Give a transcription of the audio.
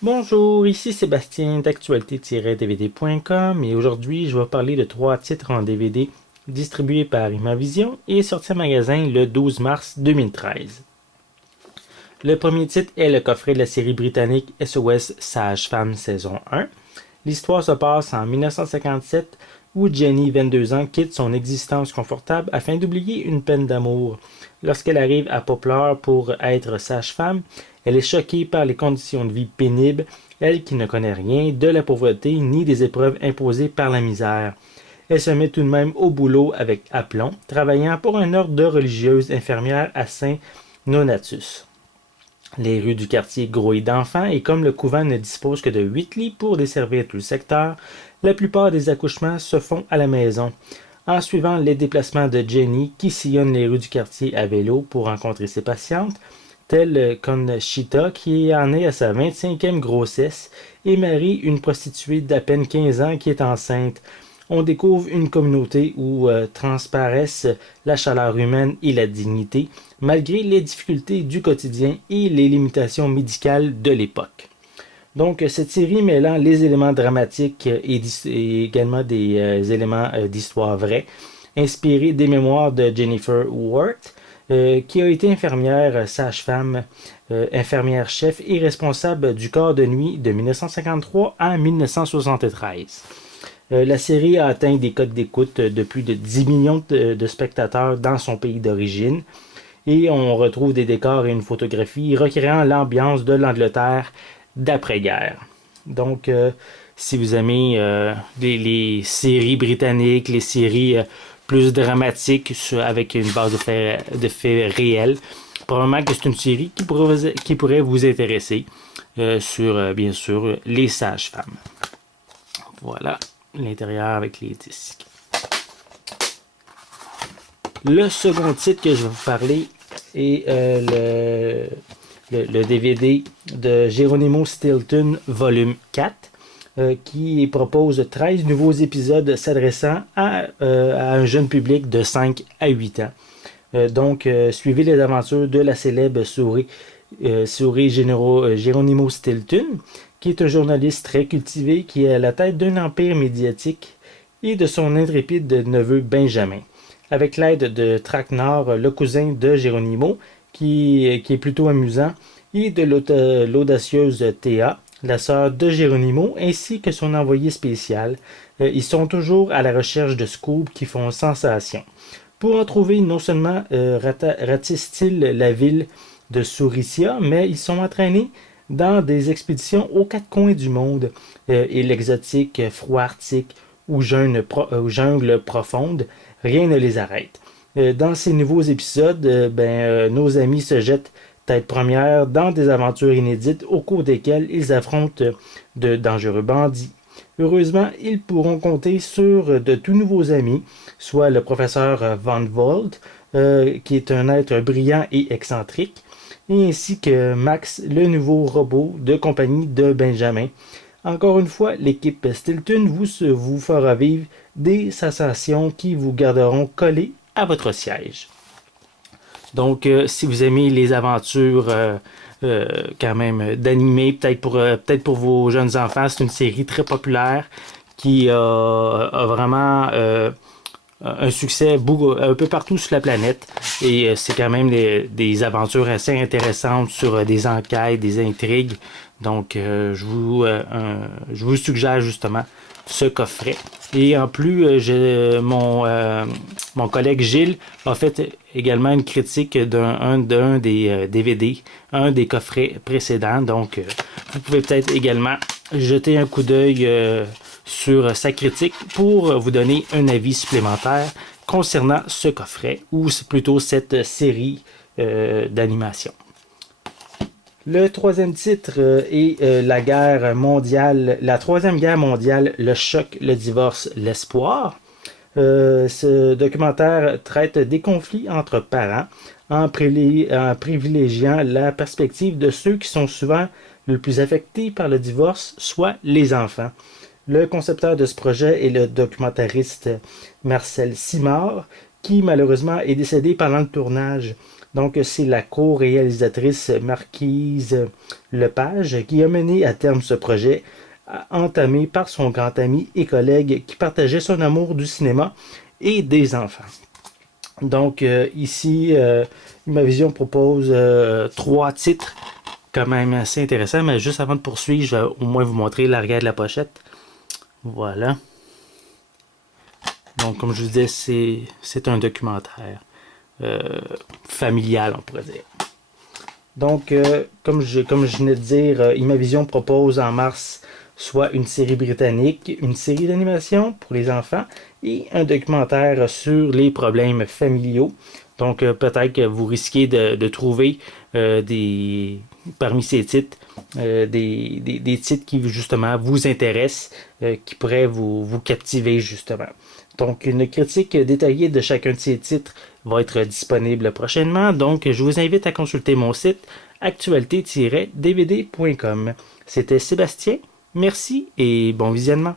Bonjour, ici Sébastien d'actualité-dvd.com et aujourd'hui je vais parler de 3 titres en DVD distribués par Imavision et sortis en magasin le 12 mars 2013. Le premier titre est le coffret de la série britannique SOS Sage-Femme saison 1. L'histoire se passe en 1957 où Jenny, 22 ans, quitte son existence confortable afin d'oublier une peine d'amour. Lorsqu'elle arrive à Poplar pour être sage-femme, elle est choquée par les conditions de vie pénibles, elle qui ne connaît rien de la pauvreté ni des épreuves imposées par la misère. Elle se met tout de même au boulot avec aplomb, travaillant pour un ordre de religieuses infirmières à Saint-Nonatus. Les rues du quartier grouillent d'enfants et comme le couvent ne dispose que de 8 lits pour desservir tout le secteur, la plupart des accouchements se font à la maison. En suivant les déplacements de Jenny, qui sillonne les rues du quartier à vélo pour rencontrer ses patientes, telle Conchita, qui en est à sa 25e grossesse, et Marie, une prostituée d'à peine 15 ans qui est enceinte. On découvre une communauté où transparaissent la chaleur humaine et la dignité, malgré les difficultés du quotidien et les limitations médicales de l'époque. Donc, cette série mêlant les éléments dramatiques et également des éléments d'histoire vraie, inspirée des mémoires de Jennifer Ward, qui a été infirmière, sage-femme, infirmière-chef et responsable du corps de nuit de 1953 à 1973. La série a atteint des codes d'écoute de plus de 10 millions de spectateurs dans son pays d'origine et on retrouve des décors et une photographie recréant l'ambiance de l'Angleterre d'après-guerre. Donc, si vous aimez les séries britanniques, les séries plus dramatiques avec une base de faits réels, probablement que c'est une série qui pourrait vous intéresser sur, bien sûr, les sages-femmes. Voilà l'intérieur avec les disques. Le second titre que je vais vous parler est le DVD de Geronimo Stilton, volume 4, qui propose 13 nouveaux épisodes s'adressant à un jeune public de 5 à 8 ans. Donc, suivez les aventures de la célèbre souris Geronimo Stilton, qui est un journaliste très cultivé qui est à la tête d'un empire médiatique, et de son intrépide neveu Benjamin. Avec l'aide de Traquenard, le cousin de Geronimo, qui est plutôt amusant, et de l'audacieuse Théa, la sœur de Geronimo, ainsi que son envoyé spécial. Ils sont toujours à la recherche de scoops qui font sensation. Pour en trouver, non seulement ratissent-ils la ville de Souricia, mais ils sont entraînés dans des expéditions aux 4 coins du monde, et l'exotique, froid arctique ou jungle profonde, rien ne les arrête. Dans ces nouveaux épisodes, nos amis se jettent tête première dans des aventures inédites au cours desquelles ils affrontent de dangereux bandits. Heureusement, ils pourront compter sur de tout nouveaux amis, soit le professeur Van Vold, qui est un être brillant et excentrique, et ainsi que Max, le nouveau robot de compagnie de Benjamin. Encore une fois, l'équipe Stilton vous fera vivre des sensations qui vous garderont collés à votre siège. Donc, si vous aimez les aventures quand même d'animé, peut-être pour vos jeunes enfants, c'est une série très populaire qui a vraiment un succès un peu partout sur la planète. Et c'est quand même des aventures assez intéressantes sur des enquêtes, des intrigues. Donc, je vous suggère justement ce coffret. Et en plus, mon collègue Gilles a fait également une critique d'un des DVD, un des coffrets précédents. Donc, vous pouvez peut-être également jeter un coup d'œil sur sa critique pour vous donner un avis supplémentaire concernant ce coffret ou plutôt cette série d'animation. Le troisième titre est la troisième guerre mondiale, le choc, le divorce, l'espoir. Ce documentaire traite des conflits entre parents en privilégiant la perspective de ceux qui sont souvent le plus affectés par le divorce, soit les enfants. Le concepteur de ce projet est le documentariste Marcel Simard, qui malheureusement est décédé pendant le tournage. Donc, c'est la co-réalisatrice Marquise Lepage qui a mené à terme ce projet, entamé par son grand ami et collègue qui partageait son amour du cinéma et des enfants. Donc, ici, Imavision propose 3 titres quand même assez intéressants, mais juste avant de poursuivre, je vais au moins vous montrer l'arrière de la pochette. Voilà. Donc, comme je vous disais, c'est un documentaire familial, on pourrait dire. Donc, comme je venais de dire, Imavision propose en mars soit une série britannique, une série d'animation pour les enfants et un documentaire sur les problèmes familiaux. Donc, peut-être que vous risquez de trouver parmi ces titres des titres qui justement vous intéressent, qui pourraient vous captiver justement. Donc, une critique détaillée de chacun de ces titres va être disponible prochainement. Donc, je vous invite à consulter mon site actualité-dvd.com. C'était Sébastien. Merci et bon visionnement.